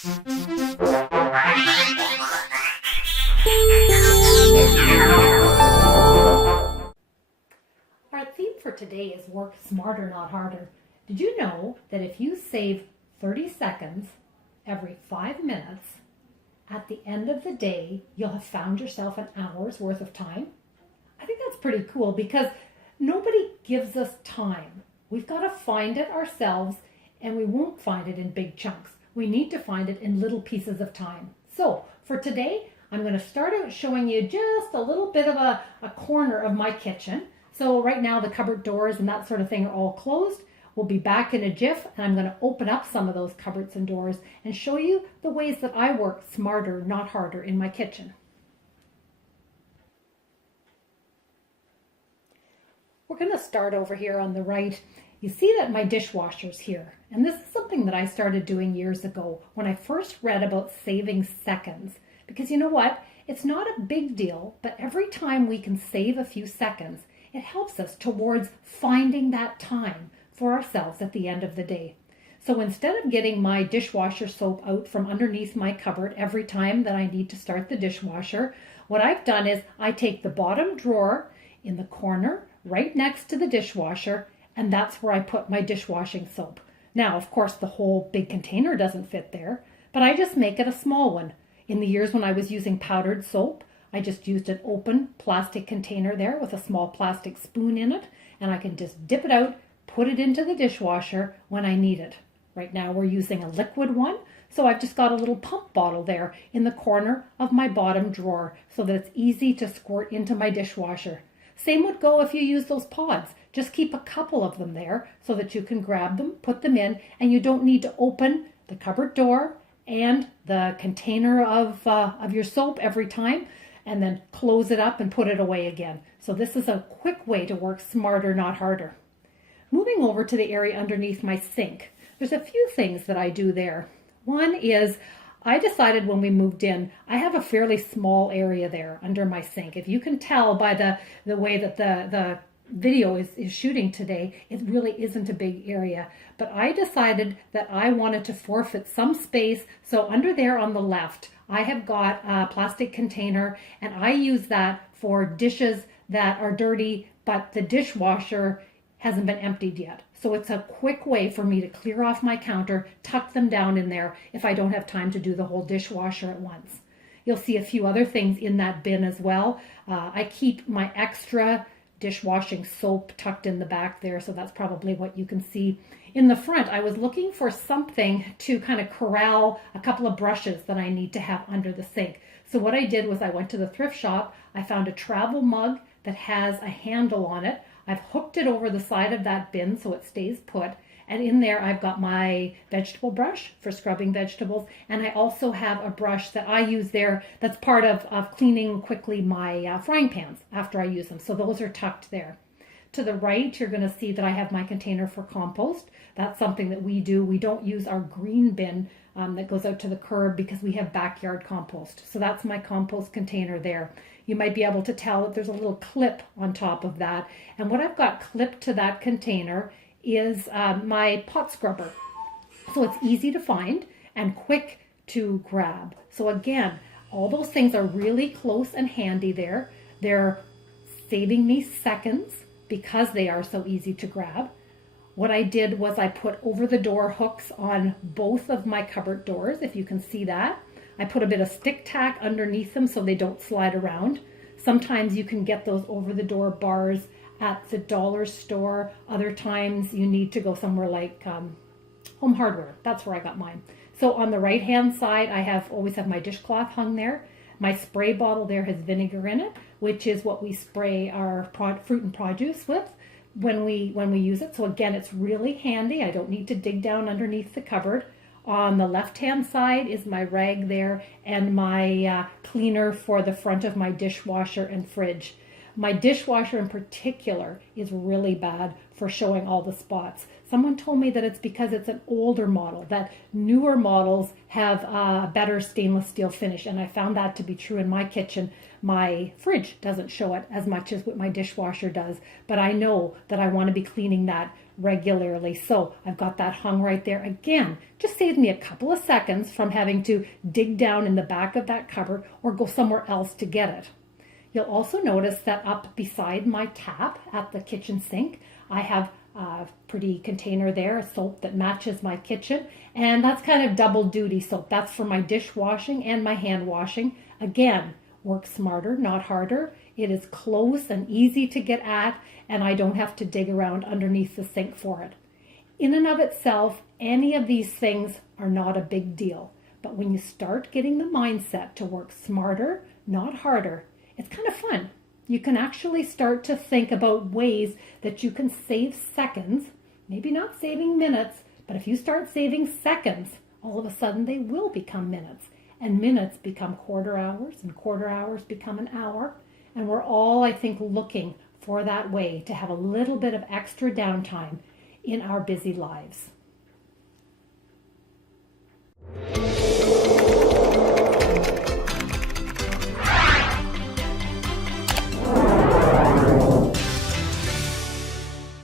Our theme for today is work smarter, not harder. Did you know that if you save 30 seconds every 5 minutes, at the end of the day, you'll have found yourself an hour's worth of time? I think that's pretty cool because nobody gives us time. We've got to find it ourselves, and we won't find it in big chunks. We need to find it in little pieces of time. So for today, I'm going to start out showing you just a little bit of a corner of my kitchen. So right now the cupboard doors and that sort of thing are all closed. We'll be back in a jiff, and I'm going to open up some of those cupboards and doors and show you the ways that I work smarter, not harder in my kitchen. We're going to start over here on the right. You see that my dishwasher's here, and this is something that I started doing years ago when I first read about saving seconds. Because you know what? It's not a big deal, but every time we can save a few seconds, it helps us towards finding that time for ourselves at the end of the day. So instead of getting my dishwasher soap out from underneath my cupboard every time that I need to start the dishwasher, what I've done is I take the bottom drawer in the corner right next to the dishwasher, and that's where I put my dishwashing soap. Now, of course, the whole big container doesn't fit there, but I just make it a small one. In the years when I was using powdered soap, I just used an open plastic container there with a small plastic spoon in it, and I can just dip it out, put it into the dishwasher when I need it. Right now we're using a liquid one, so I've just got a little pump bottle there in the corner of my bottom drawer so that it's easy to squirt into my dishwasher. Same would go if you use those pods. Just keep a couple of them there so that you can grab them, put them in, and you don't need to open the cupboard door and the container of your soap every time, and then close it up and put it away again. So this is a quick way to work smarter, not harder. Moving over to the area underneath my sink, there's a few things that I do there. One is I decided when we moved in, I have a fairly small area there under my sink. If you can tell by the way that the video is shooting today, it really isn't a big area. But I decided that I wanted to forfeit some space. So under there on the left, I have got a plastic container, and I use that for dishes that are dirty, but the dishwasher hasn't been emptied yet. So it's a quick way for me to clear off my counter, tuck them down in there if I don't have time to do the whole dishwasher at once. You'll see a few other things in that bin as well. I keep my extra dishwashing soap tucked in the back there, so that's probably what you can see. In the front, I was looking for something to kind of corral a couple of brushes that I need to have under the sink. So what I did was I went to the thrift shop, I found a travel mug that has a handle on it. I've hooked it over the side of that bin so it stays put. And in there, I've got my vegetable brush for scrubbing vegetables. And I also have a brush that I use there that's part of cleaning quickly my frying pans after I use them. So those are tucked there. To the right, you're going to see that I have my container for compost. That's something that we do. We don't use our green bin that goes out to the curb because we have backyard compost. So that's my compost container there. You might be able to tell that there's a little clip on top of that. And what I've got clipped to that container is my pot scrubber. So it's easy to find and quick to grab. So again, all those things are really close and handy there. They're saving me seconds because they are so easy to grab. What I did was I put over the door hooks on both of my cupboard doors, if you can see that. I put a bit of stick tack underneath them so they don't slide around. Sometimes you can get those over the door bars at the dollar store. Other times you need to go somewhere like Home Hardware. That's where I got mine. So on the right hand side, I always have my dishcloth hung there. My spray bottle there has vinegar in it, which is what we spray our fruit and produce with when we use it. So again, it's really handy. I don't need to dig down underneath the cupboard. On the left-hand side is my rag there and my cleaner for the front of my dishwasher and fridge. My dishwasher in particular is really bad for showing all the spots. Someone told me that it's because it's an older model, that newer models have a better stainless steel finish, and I found that to be true in my kitchen. My fridge doesn't show it as much as what my dishwasher does, but I know that I want to be cleaning that regularly. So I've got that hung right there. Again, just saves me a couple of seconds from having to dig down in the back of that cupboard or go somewhere else to get it. You'll also notice that up beside my tap at the kitchen sink, I have a pretty container there, a soap that matches my kitchen, and that's kind of double duty soap. That's for my dishwashing and my hand washing. Again, work smarter, not harder. It is close and easy to get at, and I don't have to dig around underneath the sink for it. In and of itself, any of these things are not a big deal. But when you start getting the mindset to work smarter, not harder, it's kind of fun. You can actually start to think about ways that you can save seconds, maybe not saving minutes, but if you start saving seconds, all of a sudden they will become minutes. And minutes become quarter hours, and quarter hours become an hour. And we're all, I think, looking for that way to have a little bit of extra downtime in our busy lives.